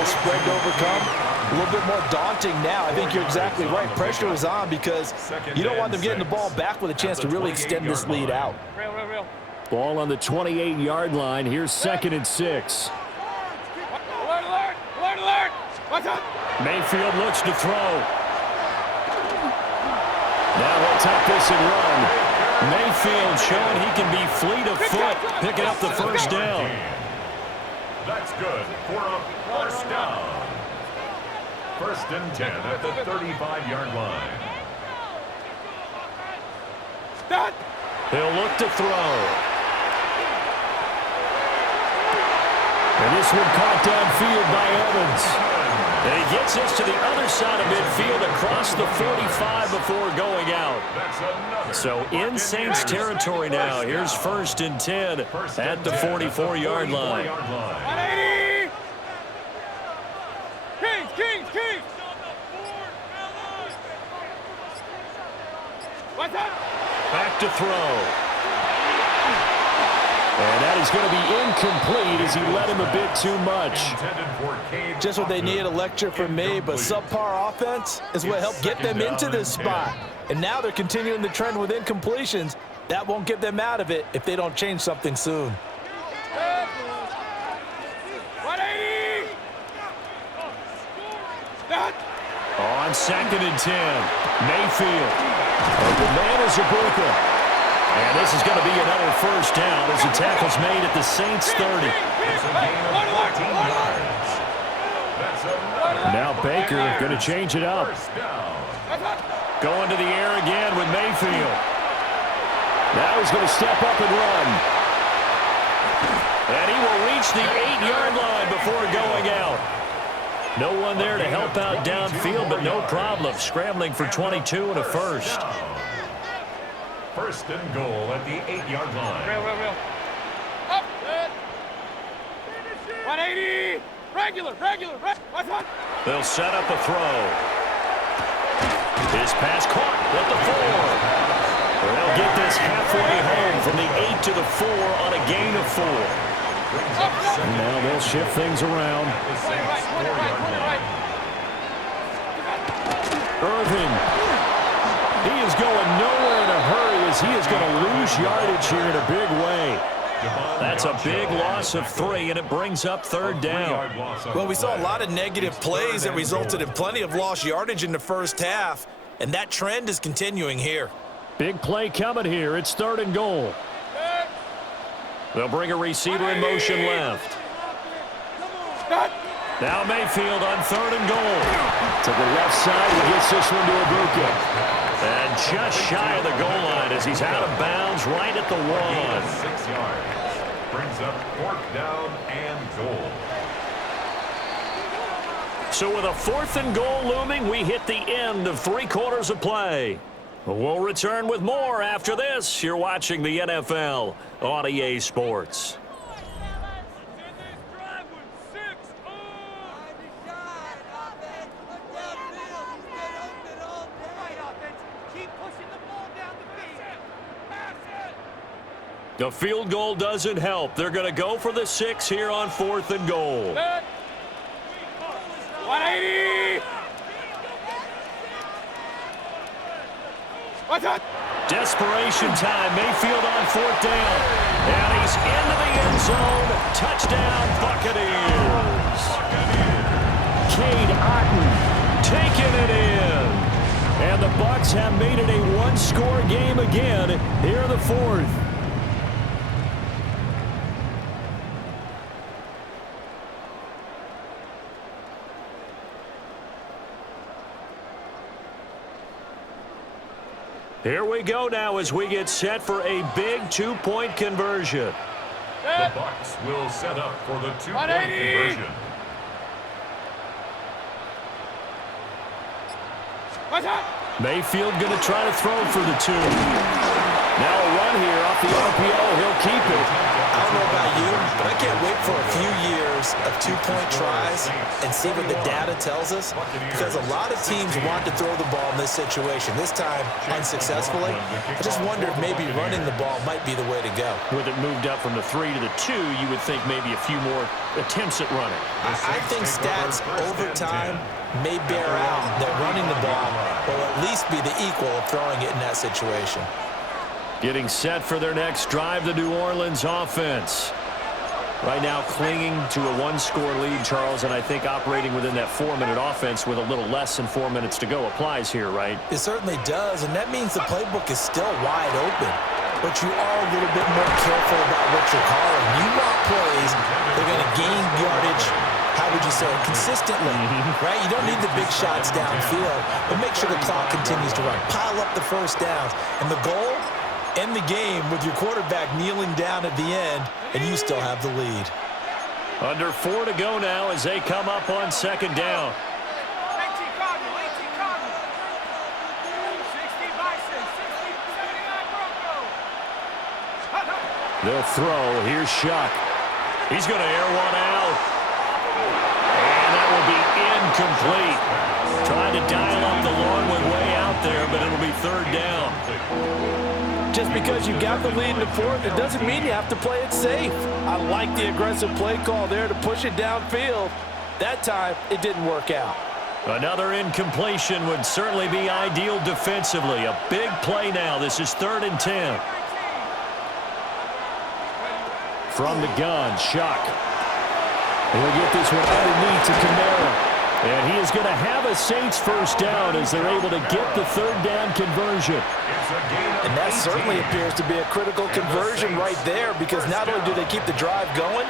physical spread to overcome. A little bit more daunting now. I think you're exactly right. Pressure is on because you don't want them getting the ball back with a chance to really extend this lead out. Ball on the 28-yard line. Here's 2nd and 6. Alert! Mayfield looks to throw. Now he'll take this and run. Mayfield showing he can be fleet of foot, picking up the first down. That's good for a first down. 1st and 10 at the 35-yard line. He'll look to throw. And this one caught downfield by Evans. And he gets us to the other side of midfield across the 45 before going out. So in Saints territory now. Here's 1st and 10 at the 44-yard line. 180! Kings! What's up? Back to throw. And that is going to be incomplete as he led him a bit too much. Just what they needed, a lecture from me, but subpar offense is what helped get them into this spot. And now they're continuing the trend with incompletions. That won't get them out of it if they don't change something soon. 180! On 2nd and 10, Mayfield. Open man is Ibuka. And this is going to be another first down as the tackle's made at the Saints 30. Now Baker going to change it up. Going to the air again with Mayfield. Now he's going to step up and run. And he will reach the 8-yard line before going out. No one there to help out downfield, but no problem. Scrambling for 22 and a first. 1st and goal at the 8-yard line. Real. Up. 180. Regular. What's up? They'll set up a throw. His pass caught at the 4. They'll get this halfway home from the 8 to the 4 on a gain of 4. And now they'll shift things around. Irvin. He is going nowhere in a hurry as he is going to lose yardage here in a big way. That's a big loss of 3, and it brings up 3rd down. Well, we saw a lot of negative plays that resulted in plenty of lost yardage in the first half, and that trend is continuing here. Big play coming here. It's 3rd and goal. They'll bring a receiver in motion left. Now Mayfield on 3rd and goal. To the left side, he gets this one to Ibuka. And just shy of the goal line as he's out of bounds right at the 1. 6 yards. Brings up 4th down and goal. So with a 4th and goal looming, we hit the end of 3 quarters of play. We'll return with more after this. You're watching the NFL on EA Sports. The field goal doesn't help. They're going to go for the 6 here on 4th and goal. 180! What's up? Desperation time. Mayfield on 4th down. And he's into the end zone. Touchdown, Buccaneers. Cade Otton taking it in. And the Bucs have made it a one-score game again here in the 4th. Here we go now as we get set for a big 2-point conversion. The Bucs will set up for the 2-point conversion. What's up? Mayfield going to try to throw for the 2. Now a run here off the RPO. He'll keep it. I don't know about you, but I can't wait for a few years numbers of two-point tries and see what the data tells us? Because a lot of teams want to throw the ball in this situation. This time, unsuccessfully. I just wonder if maybe running the ball might be the way to go. With it moved up from the 3 to the 2, you would think maybe a few more attempts at running. I think stats over time may bear out that running the ball will at least be the equal of throwing it in that situation. Getting set for their next drive, the New Orleans offense. Right now clinging to a one-score lead, Charles, and I think operating within that 4-minute offense with a little less than 4 minutes to go applies here, right? It certainly does, and that means the playbook is still wide open. But you are a little bit more careful about what you're calling. You want plays that are going to gain yardage, how would you say it, consistently, right? You don't need the big shots downfield, but make sure the clock continues to run. Pile up the first downs. And the goal? End the game with your quarterback kneeling down at the end, and you still have the lead. Under 4 to go now as they come up on second down. 18 Cardinal, 18 Cardinal. 60 Bison, 60, 79 Bronco. They'll throw. Here's Shuck. He's going to air one out. And that will be incomplete. Trying to dial up the long one way out there, but it'll be third down. Just because you got the lead in the fourth, it doesn't mean you have to play it safe. I like the aggressive play call there to push it downfield. That time, it didn't work out. Another incompletion would certainly be ideal defensively. A big play now. This is 3rd and 10. From the gun, Shuck. He'll get this one underneath to Kamara. And he is going to have a Saints first down as they're able to get the third down conversion. And that certainly appears to be a critical conversion right there, because not only do they keep the drive going,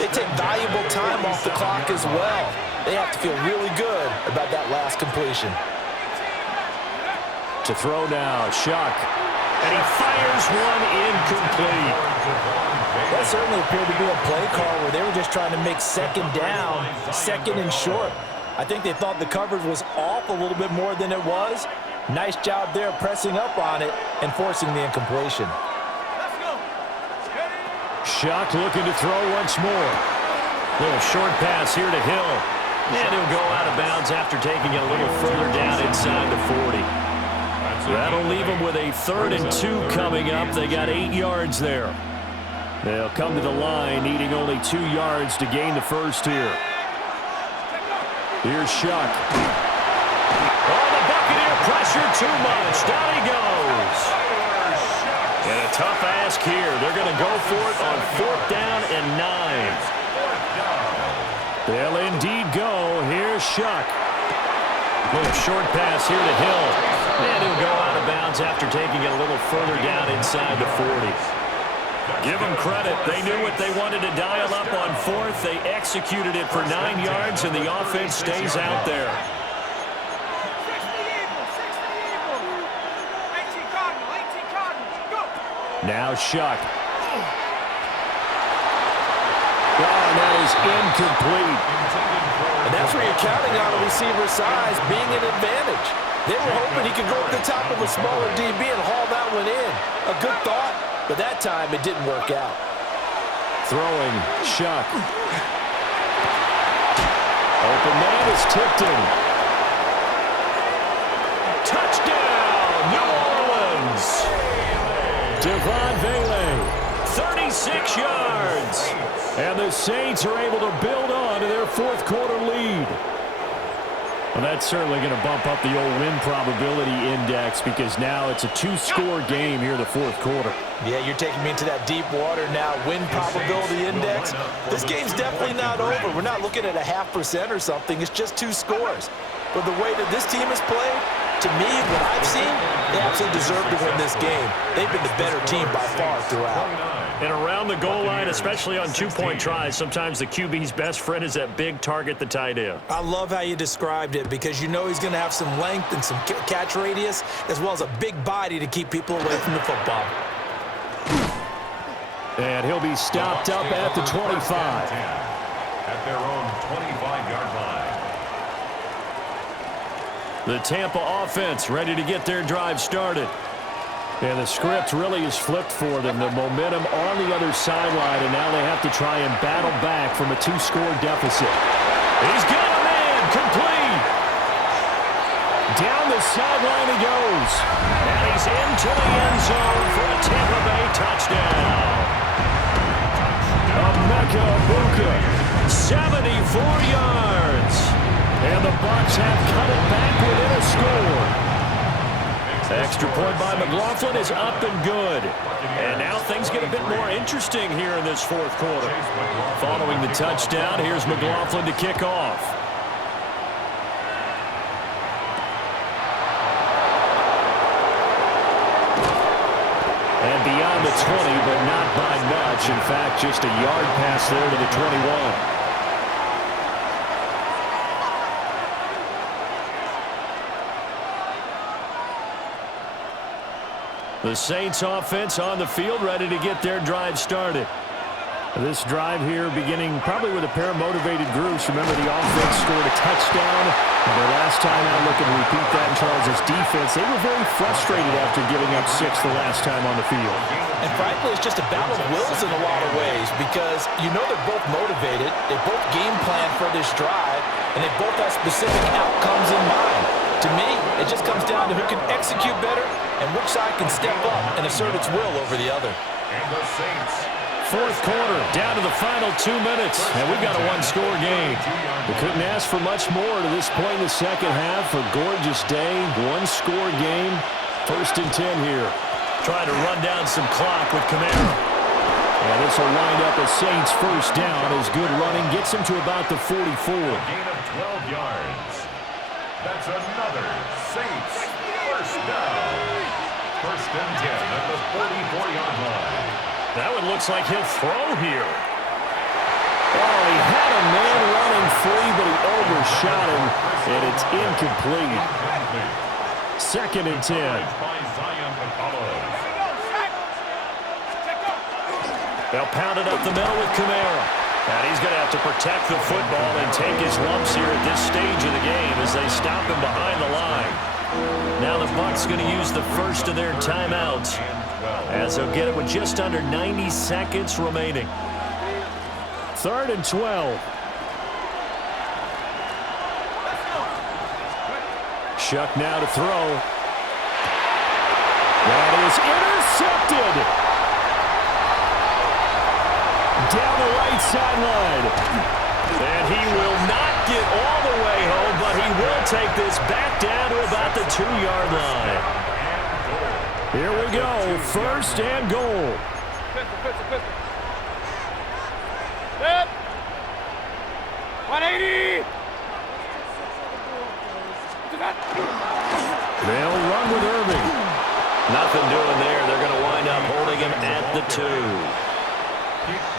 they take valuable time off the clock as well. They have to feel really good about that last completion. To throw now, Shuck. And he fires one incomplete. That certainly appeared to be a play call where they were just trying to make second down, second and short. I think they thought the coverage was off a little bit more than it was. Nice job there pressing up on it and forcing the incompletion. Shuck looking to throw once more. Little short pass here to Hill. And he'll go out of bounds after taking it a little further down inside the 40. That'll leave them with a 3rd and 2 coming up. They got 8 yards there. They'll come to the line needing only 2 yards to gain the first here. Here's Shuck. Oh, the Buccaneer pressure too much. Down he goes. And a tough ask here. They're going to go for it on 4th down and 9. They'll indeed go. Here's Shuck. Little short pass here to Hill. And he'll go out of bounds after taking it a little further down inside the 40. Give them credit. They knew what they wanted to dial up on 4th. They executed it for 9 yards, and the offense stays out there. 60 Eagle. 18 Cardinal, 18 Cardinal. Go. Now Shuck. Oh, and that is incomplete. And that's where you're counting on a receiver's size being an advantage. They were hoping he could go to the top of a smaller DB and haul that one in. A good thought, but that time it didn't work out. Throwing, Shuck. Open man is tipped in. Touchdown, New Orleans. Devon Vele, 36 yards. And the Saints are able to build on to their 4th quarter lead. Well, that's certainly going to bump up the old win probability index, because now it's a 2-score game here in the 4th quarter. Yeah, you're taking me into that deep water now. Win probability index. This game's definitely not over. We're not looking at a 0.5% or something. It's just 2 scores. But the way that this team has played, to me, what I've seen, they absolutely deserve to win this game. They've been the better team by far throughout. And around the goal line, especially on 2-point tries, sometimes the QB's best friend is that big target, the tight end. I love how you described it, because you know he's going to have some length and some catch radius, as well as a big body to keep people away from the football. And he'll be stopped up at the 25. At their own 25-yard line. The Tampa offense ready to get their drive started. And the script really is flipped for them. The momentum on the other sideline, and now they have to try and battle back from a 2-score deficit. He's got a man, complete. Down the sideline he goes. And he's into the end zone for a Tampa Bay touchdown. Emeka Egbuka, 74 yards. And the Bucs have cut it back within a score. Extra point by McLaughlin is up and good. And now things get a bit more interesting here in this fourth quarter. Following the touchdown, here's McLaughlin to kick off. And beyond the 20, but not by much. In fact, just a yard pass there to the 21. The Saints offense on the field, ready to get their drive started. This drive here beginning probably with a pair of motivated groups. Remember, the offense scored a touchdown. The last time out, looking to repeat that in Charles' defense. They were very frustrated after giving up 6 the last time on the field. And frankly, it's just a battle of wills in a lot of ways because you know they're both motivated. They both game plan for this drive, and they both have specific outcomes in mind. To me, it just comes down to who can execute better and which side can step up and assert its will over the other. And the Saints. Fourth quarter, down to the final 2 minutes, and we've got a one-score game. We couldn't ask for much more to this point in the second half. A gorgeous day, one-score game. 1st and 10 here. Trying to run down some clock with Kamara. And this will wind up a Saints first down as good running gets him to about the 44. A gain of 12 yards. That's another Saints first down. 1st and 10 at the 44-yard line. That one looks like he'll throw here. Oh, he had a man running free, but he overshot him, and it's incomplete. 2nd and 10. They'll pound it up the middle with Kamara. And he's going to have to protect the football and take his lumps here at this stage of the game as they stop him behind the line. Now the Bucs going to use the first of their timeouts as they'll get it with just under 90 seconds remaining. 3rd and 12. Shuck now to throw. That is intercepted. Down the right sideline. And he will not get all the way home, but he will take this back down to about the 2-yard line. Here we go, 1st and goal. Pistol. Set. 180. They'll run with Irving. Nothing doing there. They're going to wind up holding him at the 2.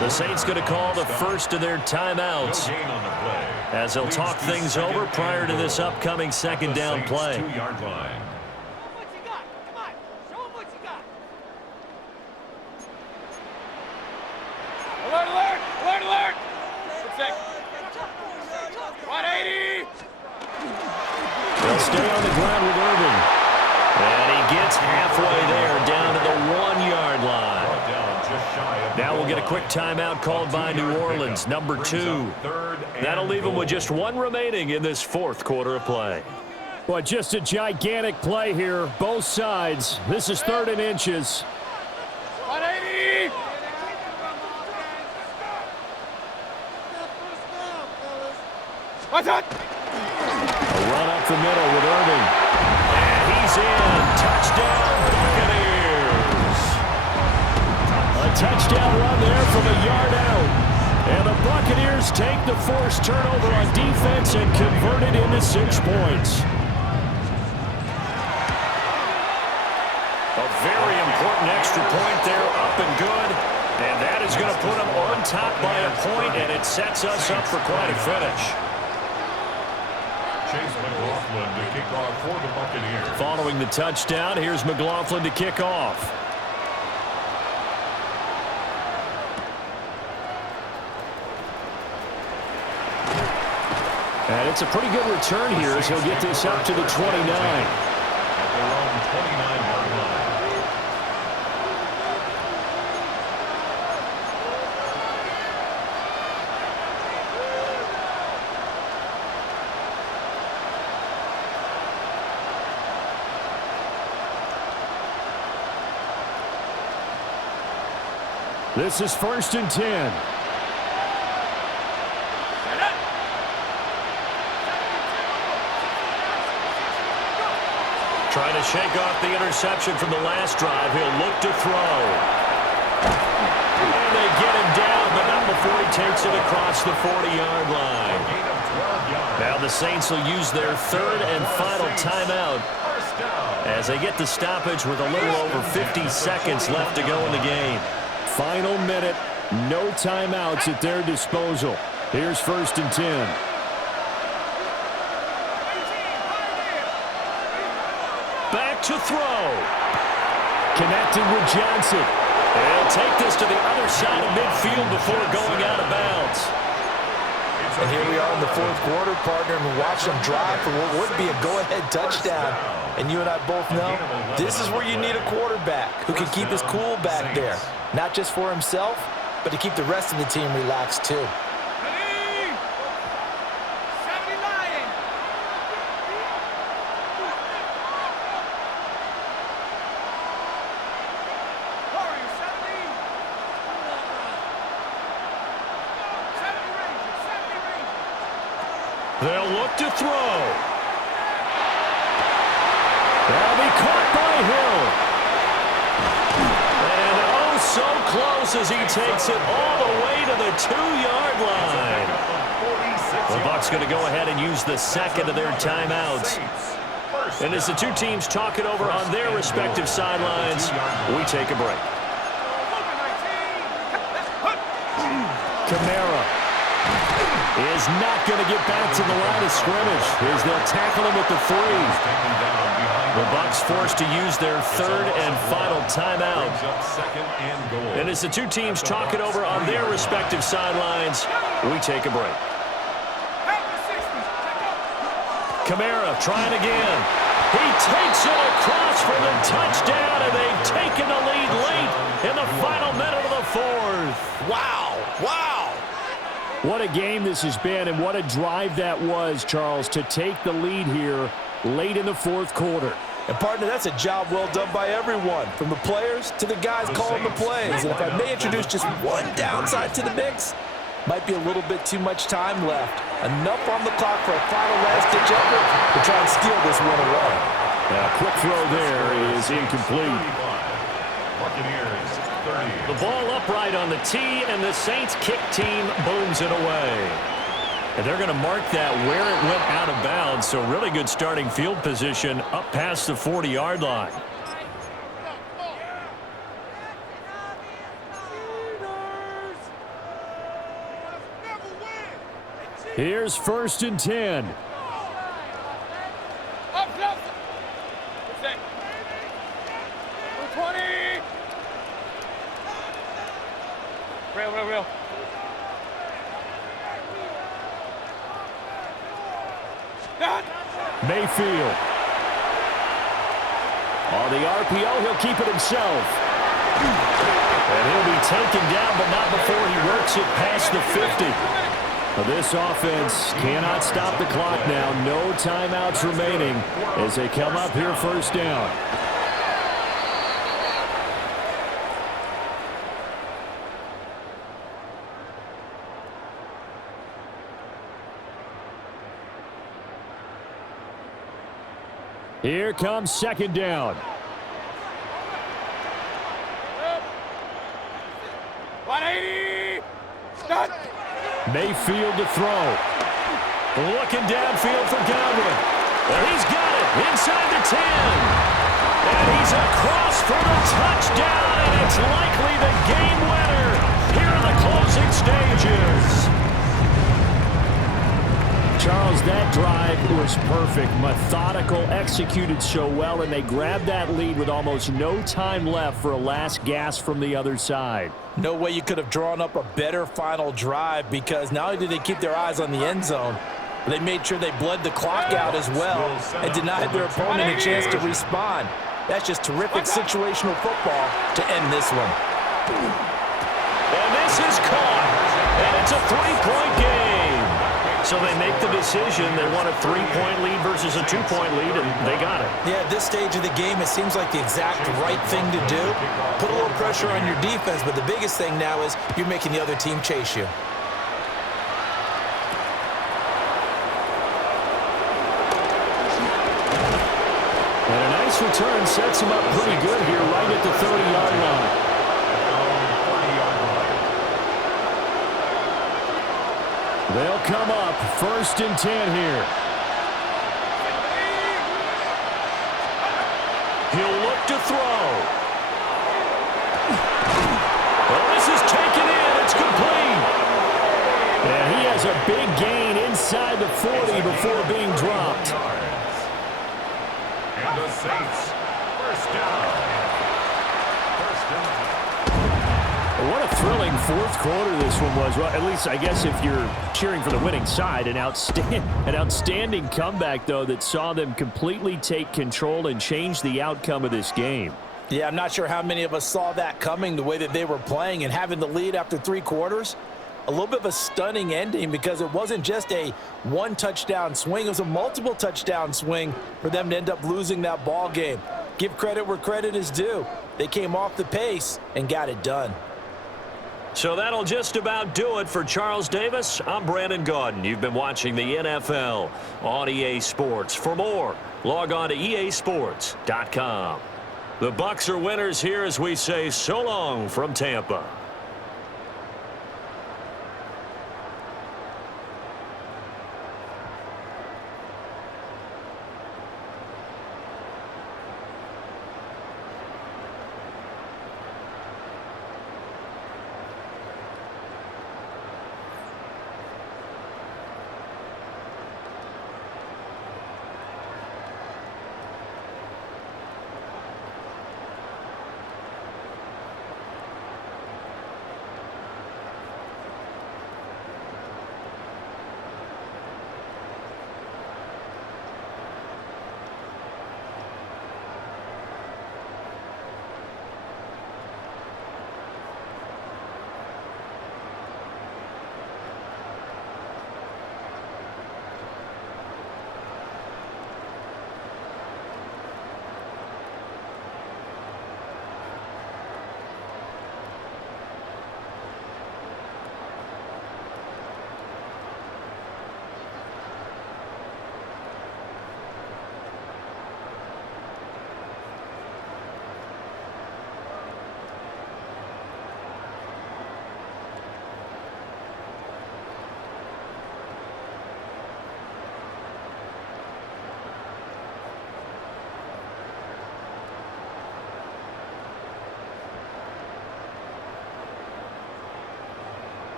The Saints going to call the first of their timeouts as they'll talk things over prior to this upcoming 2nd down play. 2-yard line. What you got? Come on. Show him what you got. Alert. 6. 180. They'll stay on the ground with Irving. And he gets halfway there down to the 1-yard line. Now we'll get a quick timeout called by New Orleans, number 2. That'll leave them with just 1 remaining in this 4th quarter of play. Well, just a gigantic play here, both sides. This is 3rd and inches. 180. What's that? A run up the middle with Irving. And he's in. Touchdown, Buccaneers. A touchdown run there from a yard out. And the Buccaneers take the forced turnover on defense and convert it into 6 points. A very important extra point there, up and good. And that is going to put them on top by a point, and it sets us up for quite a finish. Chase McLaughlin to kick off for the Buccaneers. Following the touchdown, here's McLaughlin to kick off. And it's a pretty good return here as he'll get this up to the 29. At their own 29-yard line. This is 1st and 10. Trying to shake off the interception from the last drive. He'll look to throw. And they get him down, but not before he takes it across the 40-yard line. Now the Saints will use their 3rd and final timeout as they get the stoppage with a little over 50 seconds left to go in the game. Final minute, no timeouts at their disposal. Here's 1st and 10. Back to throw. Connected with Johnson. They'll take this to the other side of midfield before going out of bounds. And here we are in the 4th quarter, partner, and watch them drive for what would be a go-ahead touchdown. And you and I both know this is where you need a quarterback who can keep his cool back there. Not just for himself, but to keep the rest of the team relaxed too. They'll look to throw. That'll be caught by Hill. And oh, so close as he takes it all the way to the 2-yard line. The Bucs going to go ahead and use the 2nd of their timeouts. And as the two teams talk it over on their respective sidelines, we take a break. Kamara is not going to get back to the line of scrimmage as they'll tackle him at the 3. The Bucs forced to use their 3rd and final timeout. And as the two teams talk it over on their respective sidelines, we take a break. Kamara trying again. He takes it across for the touchdown, and they've taken the lead late in the final minute of the 4th. Wow, wow. What a game this has been, and what a drive that was, Charles, to take the lead here late in the 4th quarter. And, partner, that's a job well done by everyone, from the players to the guys calling the plays. And if I may introduce just one downside to the mix, might be a little bit too much time left. Enough on the clock for a final last-ditch effort to try and steal this one away. A quick throw there is incomplete. The ball upright on the tee, and the Saints kick team booms it away. And they're going to mark that where it went out of bounds, so really good starting field position up past the 40-yard line. Here's 1st and 10. Real. Mayfield. On the RPO, he'll keep it himself. And he'll be taken down, but not before he works it past the 50. This offense cannot stop the clock now. No timeouts remaining as they come up here 1st down. Here comes 2nd down. Mayfield to throw. Looking downfield for Godwin. And he's got it inside the 10. And he's across for the touchdown, and it's likely the game winner here in the closing stages. Charles, that drive was perfect. Methodical, executed so well, and they grabbed that lead with almost no time left for a last gasp from the other side. No way you could have drawn up a better final drive, because not only did they keep their eyes on the end zone, they made sure they bled the clock out as well and denied their opponent a chance to respond. That's just terrific situational football to end this one. And this is caught, and it's a 3-point game. So they make the decision. They want a 3-point lead versus a 2-point lead, and they got it. Yeah, at this stage of the game, it seems like the exact right thing to do. Put a little pressure on your defense, but the biggest thing now is you're making the other team chase you. And a nice return sets him up pretty good here right at the 30-yard line. They'll come up 1st and 10 here. He'll look to throw. Well, this is taken in. It's complete. And he has a big gain inside the 40 before being dropped. And the Saints, 1st down. 1st and 10. What a thrilling 4th quarter this one was. Well, at least I guess if you're cheering for the winning side, an outstanding comeback, though, that saw them completely take control and change the outcome of this game. Yeah, I'm not sure how many of us saw that coming, the way that they were playing and having the lead after 3 quarters. A little bit of a stunning ending because it wasn't just a 1-touchdown swing. It was a multiple touchdown swing for them to end up losing that ball game. Give credit where credit is due. They came off the pace and got it done. So that'll just about do it for Charles Davis. I'm Brandon Gaudin. You've been watching the NFL on EA Sports. For more, log on to easports.com. The Bucs are winners here as we say so long from Tampa.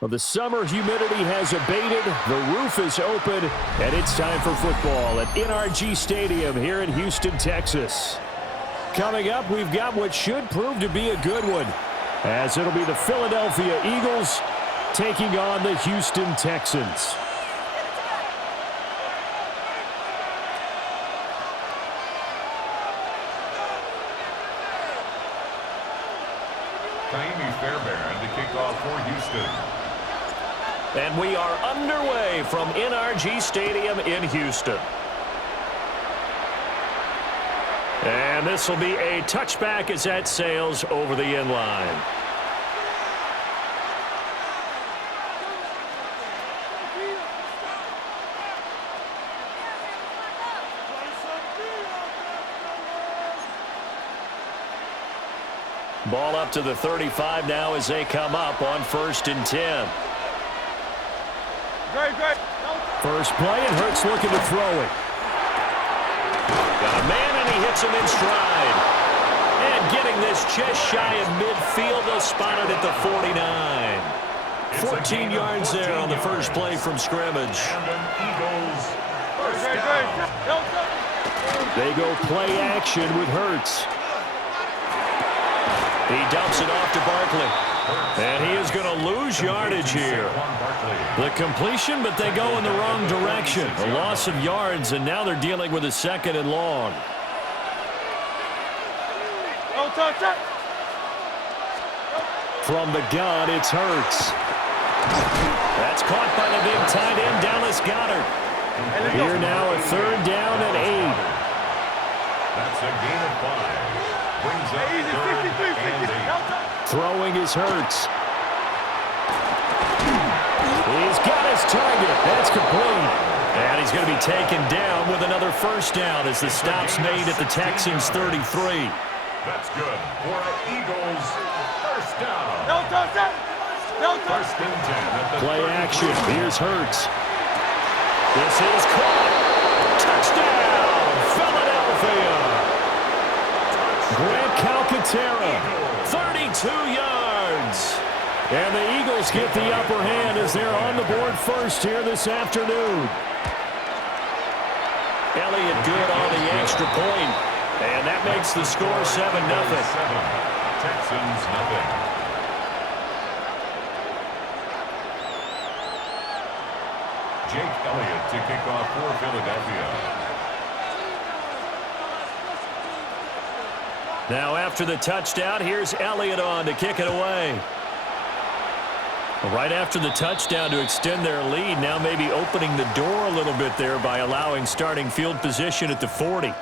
Well, the summer humidity has abated, the roof is open, and it's time for football at NRG Stadium here in Houston, Texas. Coming up, we've got what should prove to be a good one, as it'll be the Philadelphia Eagles taking on the Houston Texans. Fairbairn to kick off for Houston. And we are underway from NRG Stadium in Houston. And this will be a touchback as that sails over the end line. Ball up to the 35 now as they come up on 1st and 10. First play, and Hurts looking to throw it. Got a man, and he hits him in stride. And getting this just shy of midfield, they'll spot it at the 49. 14 yards there on the first play from scrimmage. They go play action with Hurts. He dumps it off to Barkley. And he is going to lose yardage here. The completion, but they go in the wrong direction. A loss of yards, and now they're dealing with a 2nd and long. From the gun, it's Hurts. That's caught by the big tight end, Dallas Goedert. Here now, a 3rd down and 8. That's a gain of 5. Brings up 3rd and 8. Throwing is Hurts. He's got his target. That's complete. And he's going to be taken down with another 1st down as the stop's made at the Texans' 33. That's good for an Eagles 1st down. 1st and 10. Play action. Here's Hurts. This is caught. Touchdown, Philadelphia. Grant Calcaterra, 32 yards. And the Eagles get the upper hand as they're on the board first here this afternoon. Elliott good on the extra point. And that makes the score 7-0. Texans nothing. Jake Elliott to kick off for Philadelphia. Now after the touchdown, here's Elliott on to kick it away. Right after the touchdown to extend their lead, now maybe opening the door a little bit there by allowing starting field position at the 40.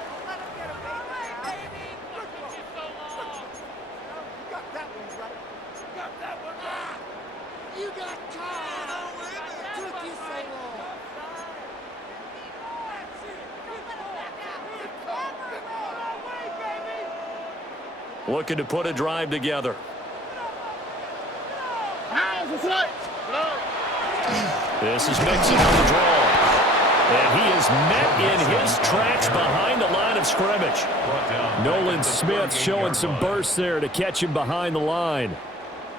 Looking to put a drive together. This is Mixon on the draw. And he is met in his tracks behind the line of scrimmage. Nolan Smith showing some burst there to catch him behind the line.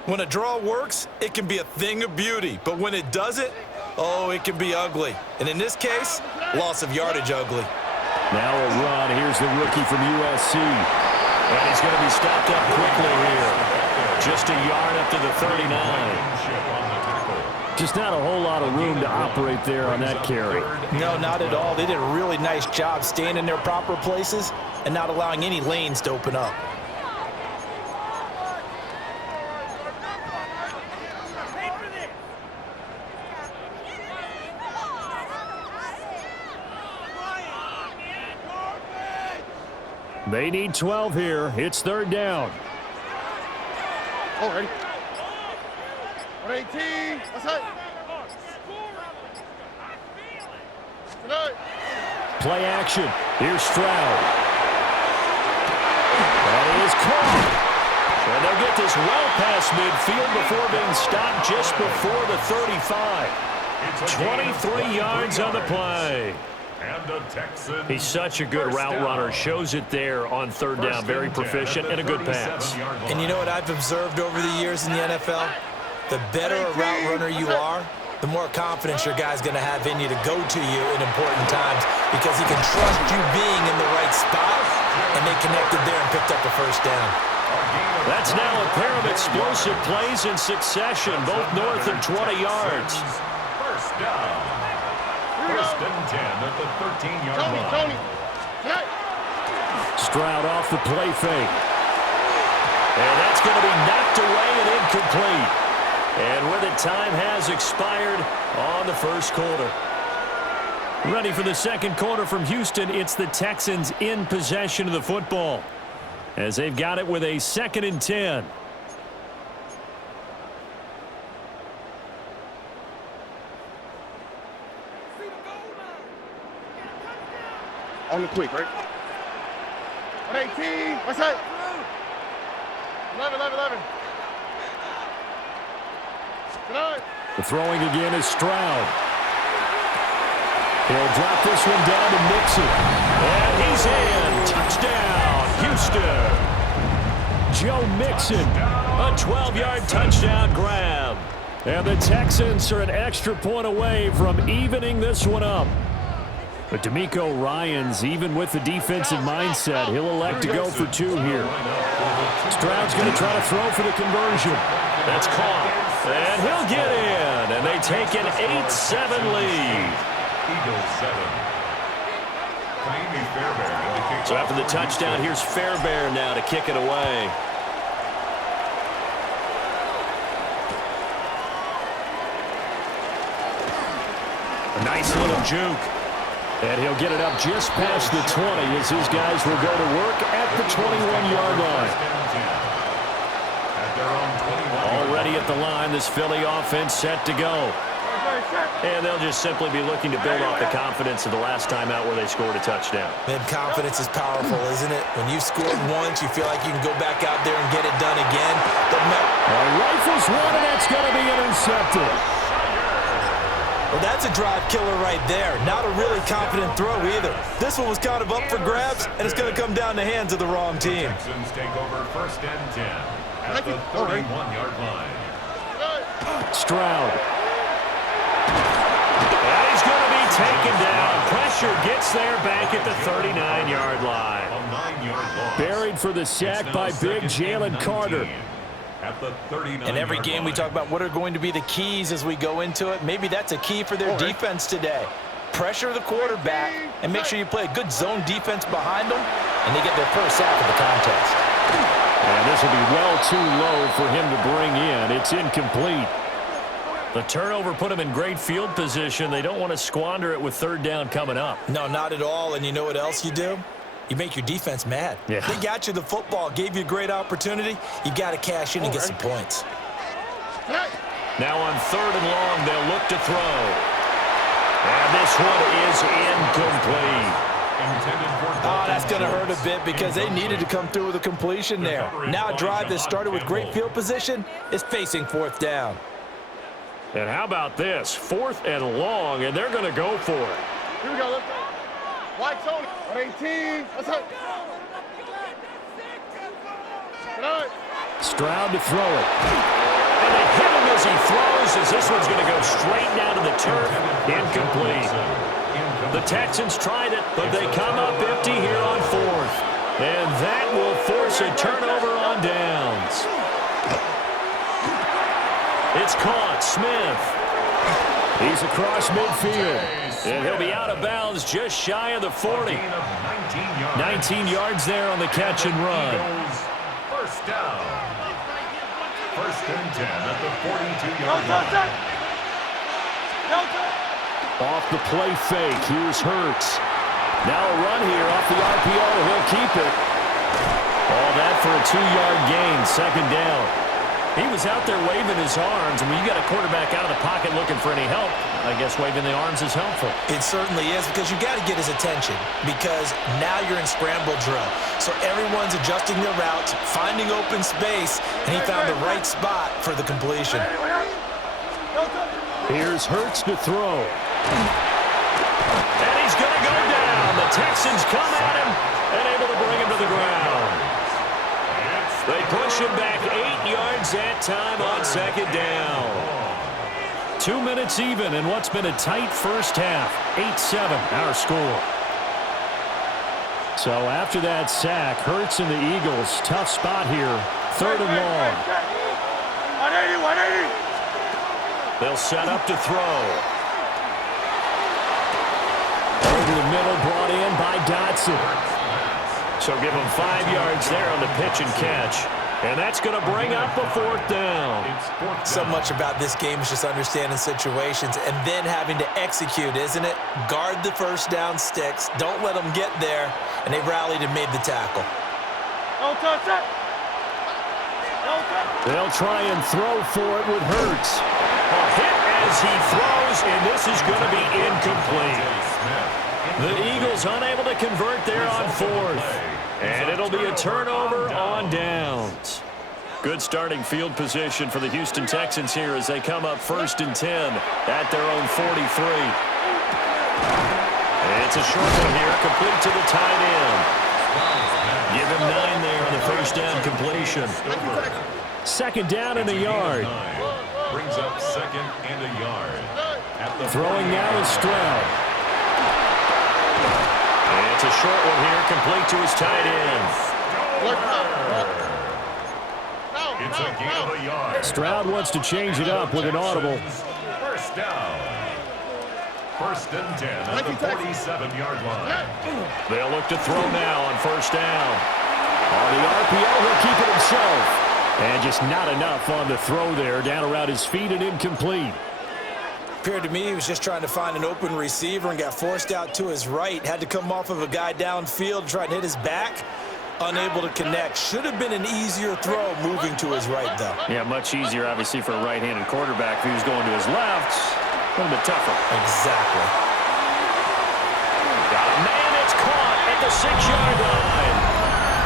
When a draw works, it can be a thing of beauty. But when it doesn't, oh, it can be ugly. And in this case, loss of yardage ugly. Now a run. Here's the rookie from USC. And he's going to be stopped up quickly here. Just a yard up to the 39. Just not a whole lot of room to operate there on that carry. No, not at all. They did a really nice job staying in their proper places and not allowing any lanes to open up. They need 12 here. It's 3rd down. Already. 118. That's it. Play action. Here's Stroud. That is caught. And they'll get this well past midfield before being stopped just before the 35. 23 yards on the play. And the Texans. He's such a good route runner. Shows it there on 3rd down. Very proficient and a good pass. And you know what I've observed over the years in the NFL? The better a route runner you are, the more confidence your guy's going to have in you to go to you in important times because he can trust you being in the right spot, and they connected there and picked up a first down. That's now a pair of explosive plays in succession, both north of 20 yards. First down. First and 10 at the 13-yard line. Stroud off the play fake. And that's going to be knocked away and incomplete. And with it, time has expired on the first quarter. Ready for the second quarter from Houston. It's the Texans in possession of the football, as they've got it with a 2nd and 10. On the quick, right? 118. What's that? 11. The throwing again is Stroud. He'll drop this one down to Mixon. And he's in. Touchdown, Houston. Joe Mixon, a 12-yard touchdown grab. And the Texans are an extra point away from evening this one up. But DeMeco Ryans, even with the defensive mindset, he'll elect to go for 2 here. Stroud's going to try to throw for the conversion. That's caught. And he'll get in. And they take an 8-7 lead. Eagles 7. Amy Fairbairn to kick So off after the touchdown, here's Fairbairn now to kick it away. A nice little juke. And he'll get it up just past the 20 as his guys will go to work at the 21-yard line. Already at the line, this Philly offense set to go. And they'll just simply be looking to build off the confidence of the last time out where they scored a touchdown. Man, confidence is powerful, isn't it? When you've scored once, you feel like you can go back out there and get it done again. Rifles one, and that's going to be intercepted. Well, that's a drive killer right there. Not a really confident throw either. This one was kind of up for grabs, and it's going to come down the hands of the wrong team. Texans take over 1st and 10 at the 31-yard line. Stroud. And he's going to be taken down. Pressure gets there back at the 39-yard line. A 9-yard loss. Buried for the sack by big Jalen Carter. At the 39-yard In every game we talk about what are going to be the keys as we go into it. Maybe that's a key for their defense today. Pressure the quarterback and make sure you play a good zone defense behind them, and they get their first sack of the contest. And this will be well too low for him to bring in. It's incomplete. The turnover put him in great field position. They don't want to squander it with 3rd down coming up. No, not at all. And you know what else you do? You make your defense mad. Yeah. They got you the football, gave you a great opportunity. You got to cash in and get some points. Now on 3rd and long, they'll look to throw. And this one is incomplete. Oh, that's going to hurt a bit because they needed to come through with a completion there. Now a drive that started with great field position is facing 4th down. And how about this? 4th and long, and they're going to go for it. Here we go. Let's go. White Tony. 118. Let's go. Stroud to throw it. And they hit him as he throws, as this one's going to go straight down to the turf. Incomplete. The Texans tried it, but they come up empty here on 4th. And that will force a turnover on downs. It's caught. Smith. He's across midfield. And he'll be out of bounds just shy of the 40. 19 yards there on the catch and run. First down. 1st and 10 at the 42-yard line. Off the play fake. Here's Hurts. Now a run here off the RPO. He'll keep it. All that for a 2-yard gain. 2nd down. He was out there waving his arms, and when you got a quarterback out of the pocket looking for any help, I guess waving the arms is helpful. It certainly is, because you got to get his attention, because now you're in scramble drill. So everyone's adjusting their routes, finding open space, and he found the right spot for the completion. Here's Hurts to throw. And he's going to go down. The Texans come at him and able to bring him to the ground. They push him back 8 yards that time on second down. 2 minutes even in what's been a tight first half. 8-7 our score. So after that sack, Hurts and the Eagles, tough spot here. 3rd and long. 180, 180. They'll set up to throw. Over the middle, brought in by Dotson. So give him 5 yards there on the pitch and catch. And that's going to bring up a 4th down. So much about this game is just understanding situations and then having to execute, isn't it? Guard the first down sticks. Don't let them get there. And they rallied and made the tackle. Don't touch it. Don't touch it. They'll try and throw for it with Hurts. A hit as he throws, and this is going to be incomplete. The Eagles unable to convert there on 4th. And it'll be a turnover on downs. Good starting field position for the Houston Texans here as they come up 1st and 10 at their own 43. And it's a short one here, complete to the tight end. Give him 9 there on the first down completion. 2nd down and a yard. Brings up 2nd and a yard. Throwing now is Stroud. And it's a short one here, complete to his tight end. It's a gain of a yard. Stroud wants to change it up with an audible. First down. 1st and 10 at the 47-yard line. They'll look to throw now on 1st down. On the RPO, he'll keep it himself. And just not enough on the throw there, down around his feet and incomplete. Appeared to me he was just trying to find an open receiver and got forced out to his right. Had to come off of a guy downfield, try and hit his back. Unable to connect. Should have been an easier throw moving to his right, though. Yeah, much easier, obviously, for a right-handed quarterback. If he was going to his left, a little bit tougher. Exactly. Got a man that's caught at the 6-yard line.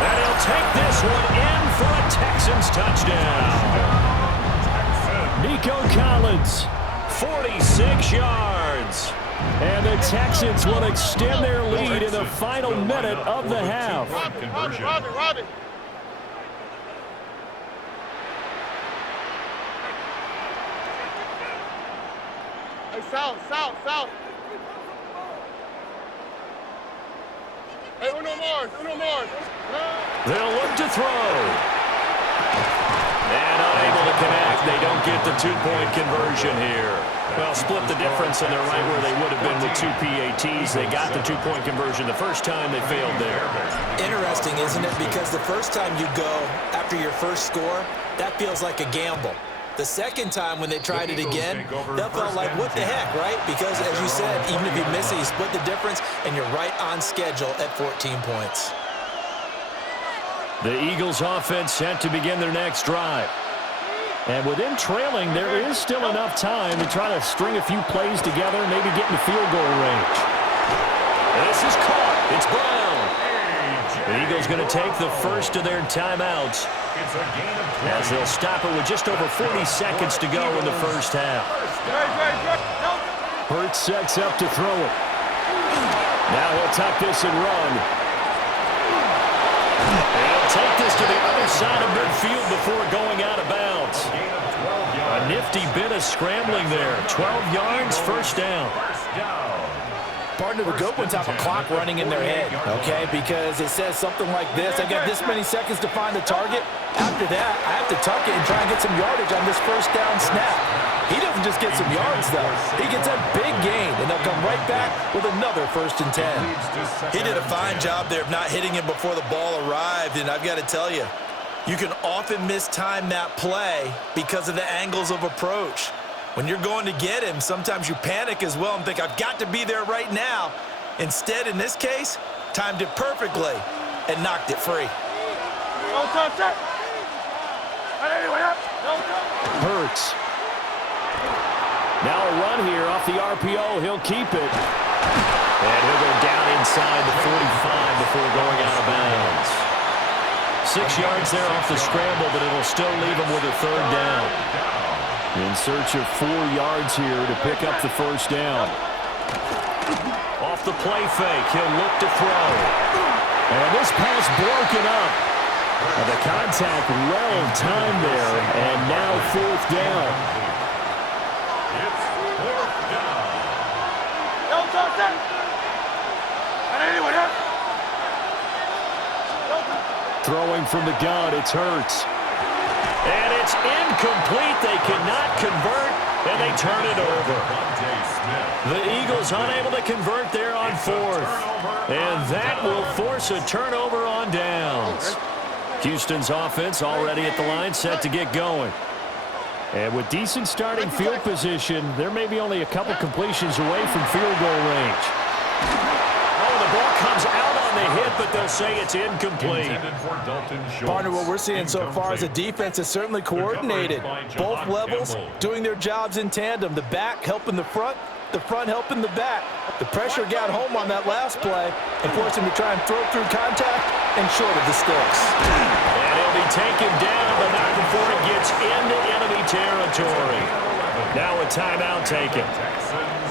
And he'll take this one in for a Texans touchdown. Nico Collins, 46 yards. And the Texans will extend their lead in the final minute of the half. Robbie. Hey, south. Hey, uno more. They'll look to throw. And unable to connect. They don't get the 2-point conversion here. Well, split the difference, and they're right where they would have been with 2 PATs. They got the 2-point conversion the first time. They failed there. Interesting, isn't it? Because the first time you go after your first score, that feels like a gamble. The second time when they tried it again, that felt like, what the heck, right? Because, as you said, even if you miss it, you split the difference, and you're right on schedule at 14 points. The Eagles offense set to begin their next drive. And with them trailing, there is still enough time to try to string a few plays together, maybe get in the field goal range. This is caught. It's Brown. The Eagles going to take the first of their timeouts as they'll stop it with just over 40 seconds to go in the first half. Hurts sets up to throw it. Now he'll tuck this and run. He'll take this to the other side of midfield before going out of bounds. A nifty bit of scrambling there. 12 yards, first down. Partner, the good ones have a clock running in their head, okay? Because it says something like this. I got this many seconds to find the target. After that, I have to tuck it and try and get some yardage on this first down snap. He doesn't just get some yards, though. He gets a big gain, and they'll come right back with another 1st and 10. He did a fine job there of not hitting him before the ball arrived, and I've got to tell you, you can often mistime that play because of the angles of approach. When you're going to get him, sometimes you panic as well and think, I've got to be there right now. Instead, in this case, timed it perfectly and knocked it free. Don't touch it. Hurts. Now a run here off the RPO. He'll keep it. And he'll go down inside the 45 before going out of bounds. 6 yards there off the scramble, but it'll still leave him with a 3rd down. In search of 4 yards here to pick up the first down. Off the play fake, he'll look to throw. And this pass broken up. The contact well timed there, and now 4th down. It's 4th down. Throwing from the gun, it's Hurts. And it's incomplete. They cannot convert, and they turn it over. The Eagles unable to convert there on 4th. And that will force a turnover on downs. Houston's offense already at the line, set to get going. And with decent starting field position, there may be only a couple completions away from field goal range. Oh, the ball comes out on the hit, but they'll say it's incomplete. Partner, what we're seeing so far is the defense is certainly coordinated. Both levels doing their jobs in tandem. The back helping the front helping the back. The pressure got home on that last play and forced him to try and throw through contact and short of the sticks. And he'll be taken down, but not before it gets into enemy territory. Now a timeout taken.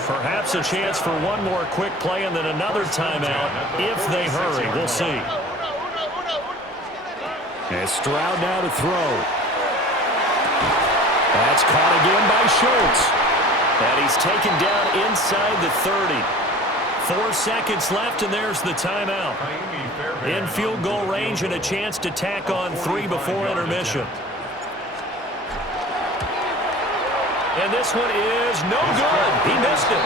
Perhaps a chance for one more quick play and then another timeout if they hurry. We'll see. And Stroud now to throw. That's caught again by Schultz. And he's taken down inside the 30. 4 seconds left, and there's the timeout. In field goal range and a chance to tack on 3 before intermission. And this one is no good. He missed it.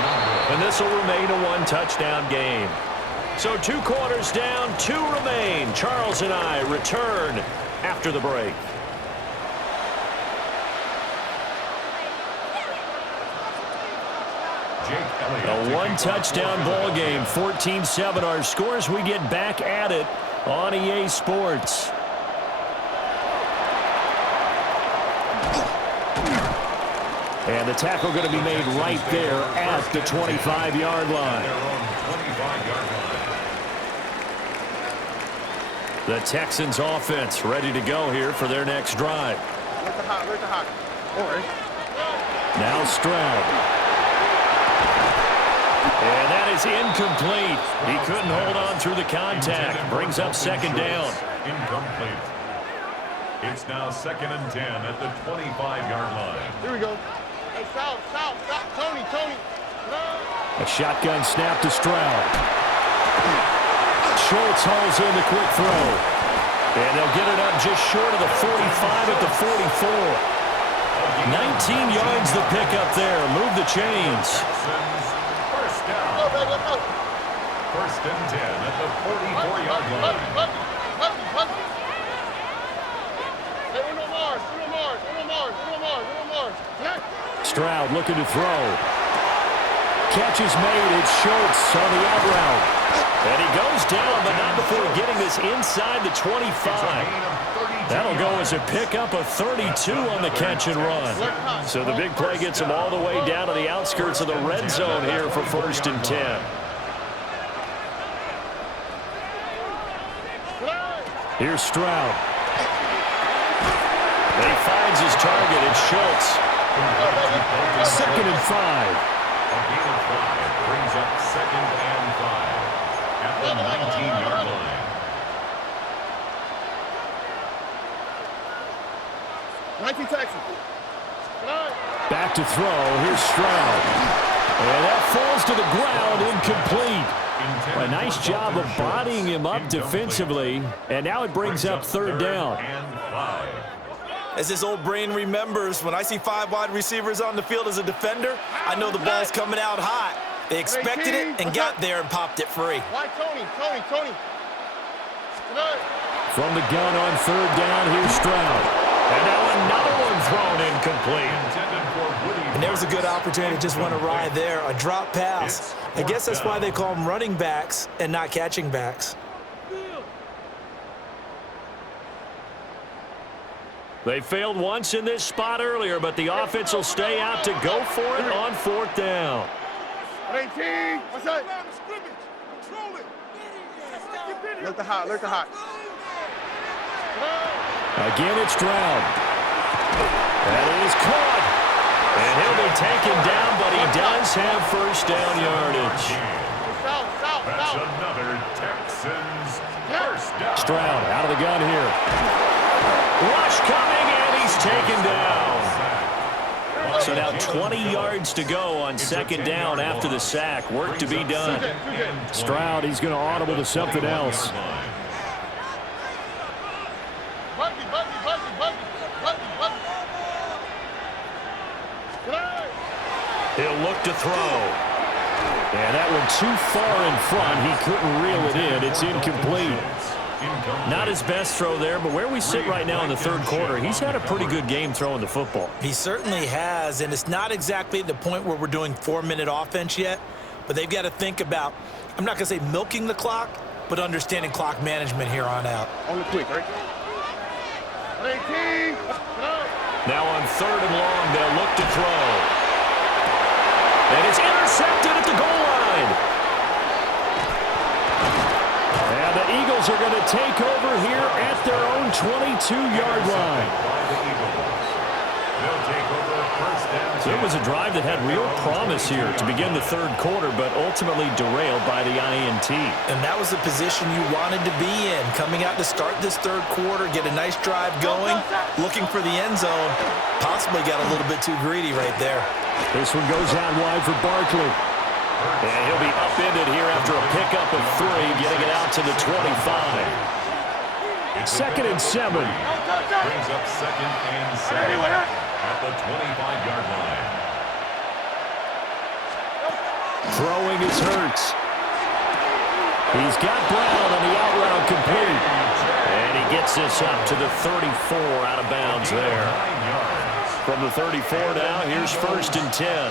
And this will remain a 1-touchdown game. So 2 quarters down, 2 remain. Charles and I return after the break. A 1-touchdown ball game, 14-7 our scores. We get back at it on EA Sports. And the tackle going to be made right there at the 25-yard line. The Texans offense ready to go here for their next drive. Now Stroud. And that is incomplete. He couldn't hold on through the contact. Brings up 2nd down. Incomplete. It's now 2nd and 10 at the 25-yard line. Here we go. Hey, South. Tony. A shotgun snap to Stroud. Schultz hauls in the quick throw. And they'll get it up just short of the 45 at the 44. 19 yards the pickup there. Move the chains. First down. First and 10 at the 44-yard line. Stroud looking to throw. Catch is made. It's Schultz on the out route. And he goes down, but not before getting this inside the 25. That'll go as a pickup of 32 on the catch and run. So the big play gets him all the way down to the outskirts of the red zone here for 1st and 10. Here's Stroud. And he finds his target. It's Schultz. 2nd and 5. A gain of 5 brings up 2nd and 5 at the 19-yard line. Back to throw. Here's Stroud. And that falls to the ground, incomplete. A nice job of bodying him up defensively. And now it brings up 3rd down. And 5. As this old brain remembers, when I see 5 wide receivers on the field as a defender, I know the ball's coming out hot. They expected it and got there and popped it free. Why Tony? From the gun on 3rd down, here's Stroud. And now another one thrown incomplete. And there was a good opportunity, just went awry there, a drop pass. I guess that's why they call them running backs and not catching backs. They failed once in this spot earlier, but the offense will stay out to go for it on 4th down. 18. What's that? Look the hot. Again, it's Stroud. That is caught. And he'll be taken down, but he does have 1st down yardage. That's another Texans First down. Stroud out of the gun here. Rush coming, and he's taken down. So now 20 yards to go on second down after the sack. Work to be done. Stroud, he's going to audible to something else. He'll look to throw. And that one too far in front. He couldn't reel it in. It's incomplete. Not his best throw there, but where we sit right now in the third quarter, he's had a pretty good game throwing the football. He certainly has, and it's not exactly at the point where we're doing 4-minute offense yet, but they've got to think about, I'm not going to say milking the clock, but understanding clock management here on out. On the quick, right? 18. Now on third and long, they'll look to throw. And it's intercepted at the goal line. And the Eagles are going to take over here at their own 22-yard line. They'll take over first down. So it was a drive that had real promise here to begin the third quarter, but ultimately derailed by the INT. And that was the position you wanted to be in, coming out to start this third quarter, get a nice drive going, looking for the end zone. Possibly got a little bit too greedy right there. This one goes out wide for Barkley. And he'll be upended here after a pickup of 3, getting it out to the 25. Second and 7. Brings up second and 7 at the 25-yard line. Throwing is Hurts. He's got Brown on the out route complete. And he gets this up to the 34 out of bounds there. From the 34 now, here's first and 10.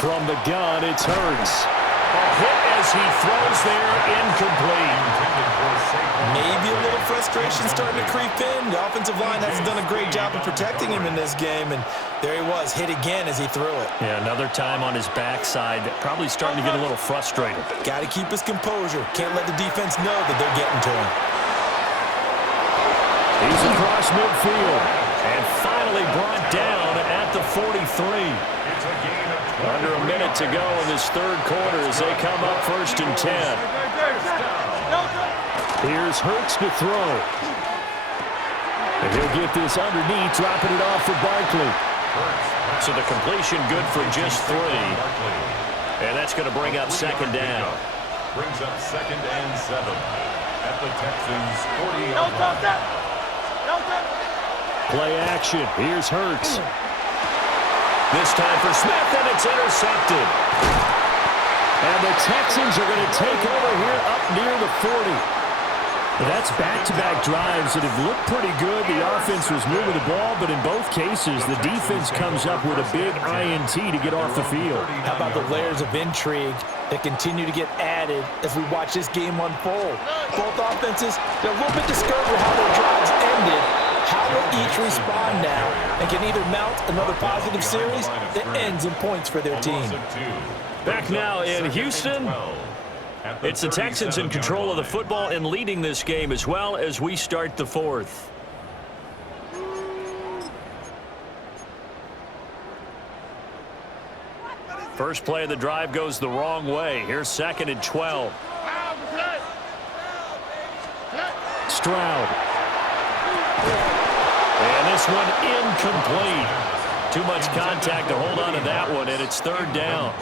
From the gun, it's Hurts. A hit as he throws there, incomplete. Maybe a little frustration starting to creep in. The offensive line hasn't done a great job of protecting him in this game, and there he was, hit again as he threw it. Yeah, another time on his backside, probably starting to get a little frustrated. Got to keep his composure. Can't let the defense know that they're getting to him. He's across midfield and finally brought down at the 43. Under a minute to go in this third quarter as they come up first and 10. Here's Hurts to throw. And he'll get this underneath, dropping it off for Barkley. So the completion good for just 3. And that's going to bring up second down. Brings up second and 7 at the Texans' 40-yard line. Play action. Here's Hurts. This time for Smith, and it's intercepted. And the Texans are going to take over here up near the 40. That's back-to-back drives that have looked pretty good. The offense was moving the ball, but in both cases, the defense comes up with a big INT to get off the field. How about the layers of intrigue that continue to get added as we watch this game unfold? Both offenses, they're a little bit discouraged with how their drives ended. How will each respond now and can either mount another positive series that ends in points for their team? Back now in Houston, it's the Texans in control of the football and leading this game as well as we start the fourth. First play of the drive goes the wrong way. Here's second and 12. Stroud. And this one incomplete. Too much contact to hold on to that one, and it's third down.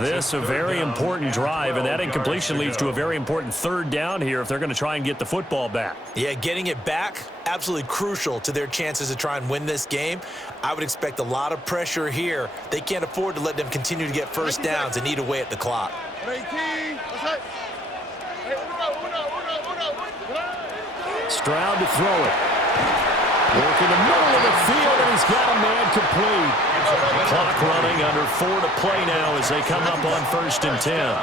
This a very important drive, and that incompletion leads to a very important third down here if they're going to try and get the football back. Yeah, getting it back, absolutely crucial to their chances to try and win this game. I would expect a lot of pressure here. They can't afford to let them continue to get first downs and eat away at the clock. Stroud to throw it. Working the middle of the field, and he's got a man complete. Clock running, under 4 to play now as they come up on first and 10.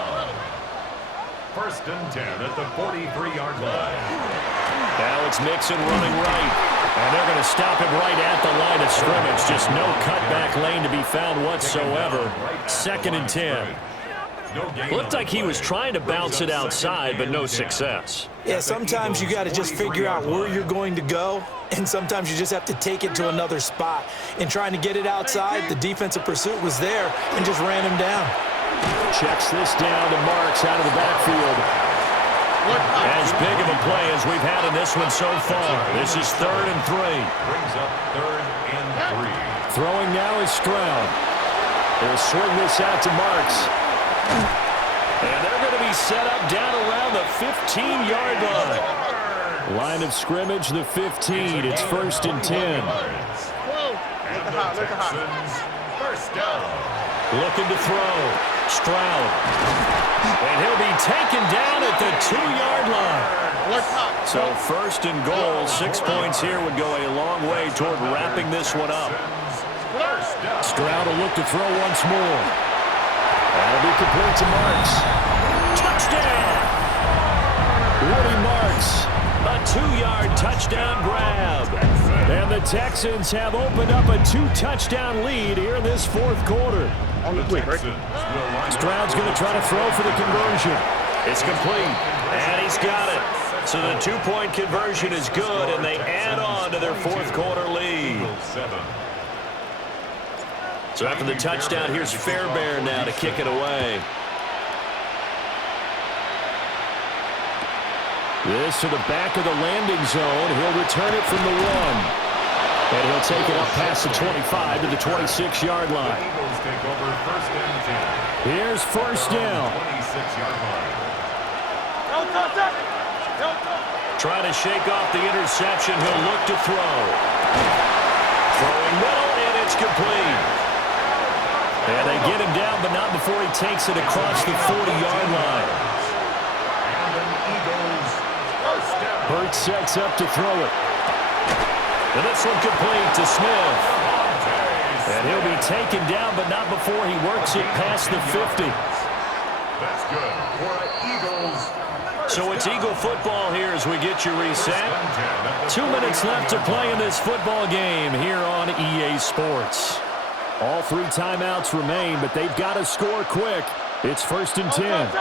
First and 10 at the 43-yard line. Alex Mixon running right. And they're going to stop him right at the line of scrimmage. Just no cutback lane to be found whatsoever. Second and 10. Looked like he was trying to bounce it outside, but no success. Yeah, sometimes you got to just figure out where you're going to go, and sometimes you just have to take it to another spot. In trying to get it outside, the defensive pursuit was there and just ran him down. Checks this down to Marks out of the backfield. As big of a play as we've had in this one so far. This is 3rd and 3. Brings up 3rd and 3. Throwing now is Stroud. They'll swing this out to Marks. And they're going to be set up down around the 15-yard line. Line of scrimmage, the 15. It's 1st and 10. And the Texans, first down. Looking to throw. Stroud. And he'll be taken down at the 2-yard line. So 1st and goal, 6 points here would go a long way toward wrapping this one up. Stroud will look to throw once more. That'll be complete to Marks. Touchdown! Woody Marks, a 2-yard touchdown grab. And the Texans have opened up a 2-touchdown lead here in this 4th quarter. Stroud's going to try to throw for the conversion. It's complete, and he's got it. So the 2-point conversion is good, and they add on to their 4th quarter lead. So after the touchdown, here's Fairbairn now to kick it away. This to the back of the landing zone. He'll return it from the 1. And he'll take it up past the 25 to the 26-yard line. Here's 1st down. Trying to shake off the interception. He'll look to throw. Throwing middle, and it's complete. And they get him down, but not before he takes it across the 40-yard line. Hurts sets up to throw it. And this one complete to Smith. And he'll be taken down, but not before he works it past the 50. That's good for Eagles. So it's Eagle football here as we get you reset. 2 minutes left to play in this football game here on EA Sports. All 3 timeouts remain, but they've got to score quick. It's 1st and 10.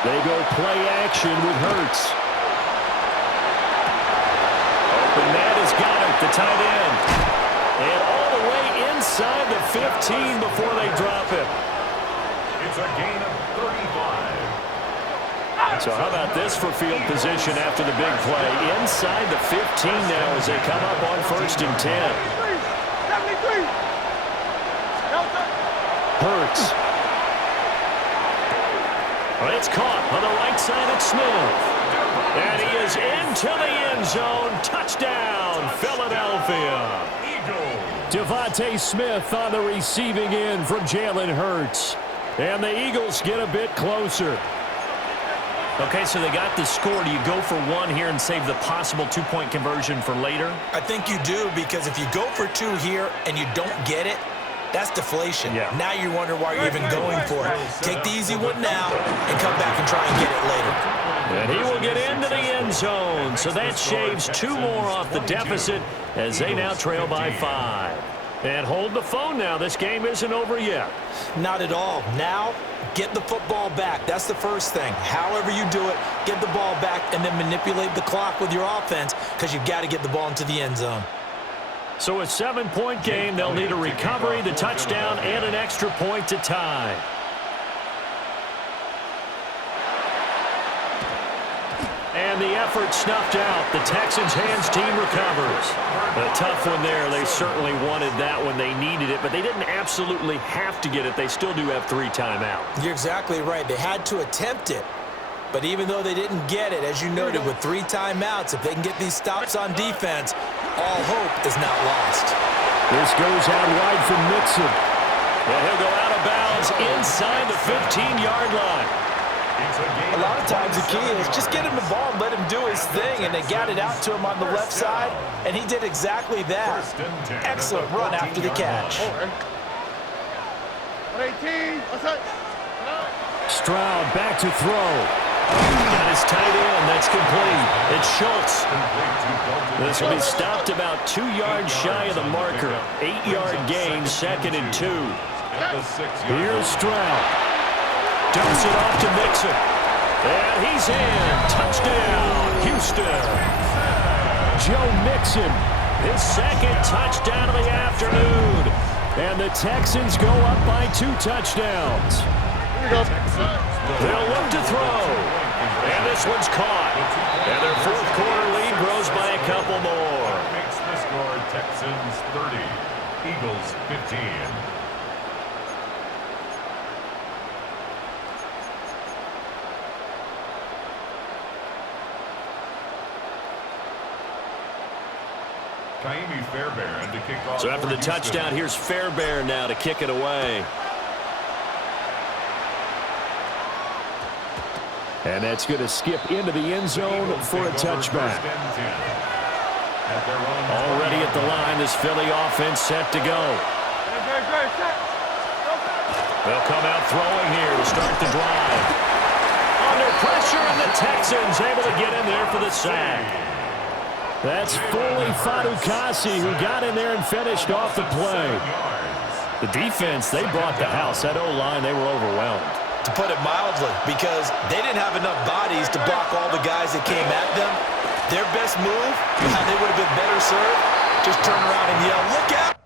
They go play action with Hurts. Open man has got it, the tight end. And all the way inside the 15 before they drop it. It's a gain of 35. So how about this for field position after the big play? Inside the 15 now as they come up on 1st and 10. Hurts. It's caught on the right side of Smith. And he is into the end zone. Touchdown, Philadelphia. Devontae Smith on the receiving end from Jalen Hurts. And the Eagles get a bit closer. Okay, so they got the score. Do you go for 1 here and save the possible 2-point conversion for later? I think you do, because if you go for 2 here and you don't get it, that's deflation. Yeah. Now you wonder why you're even going for it. Take the easy one now and come back and try and get it later. And he will get into the end zone. So that shaves 2 more off the deficit as they now trail by 5. And hold the phone now. This game isn't over yet. Not at all. Now, get the football back. That's the first thing. However you do it, get the ball back and then manipulate the clock with your offense, because you've got to get the ball into the end zone. So a 7-point game. They'll need a recovery, the touchdown, and an extra point to tie. And the effort snuffed out. The Texans' hands team recovers. A tough one there. They certainly wanted that when they needed it, but they didn't absolutely have to get it. They still do have 3 timeouts. You're exactly right. They had to attempt it. But even though they didn't get it, as you noted, with 3 timeouts, if they can get these stops on defense, all hope is not lost. This goes out wide from Mixon. And he'll go out of bounds inside the 15-yard line. A lot of times the key is just get him the ball and let him do his thing, and they got it out to him on the left side, and he did exactly that. Excellent run after the catch. 18. Stroud back to throw. Got his tight end. That's complete. It's Schultz. This will be stopped about 2 yards shy of the marker. 8-yard gain, 2nd and 2. Here's Stroud. Dumps it off to Mixon. And he's in. Touchdown, Houston. Joe Mixon His second touchdown of the afternoon. And the Texans go up by 2 touchdowns. They'll look to throw. And this one's caught. And their fourth quarter lead grows by a couple more. Makes the score Texans 30, Eagles 15. Kaimi Fairbairn to kick off. So after the touchdown, here's Fairbairn now to kick it away. And that's going to skip into the end zone for a touchback. Already at the line, this Philly offense set to go. They'll come out throwing here to start the drive. Under pressure, and the Texans able to get in there for the sack. That's Foley Fadukasi who got in there and finished off the play. The defense, they brought the house. That O-line, they were overwhelmed. To put it mildly, because they didn't have enough bodies to block all the guys that came at them. Their best move, how they would have been better served, just turn around and yell, "Look out!"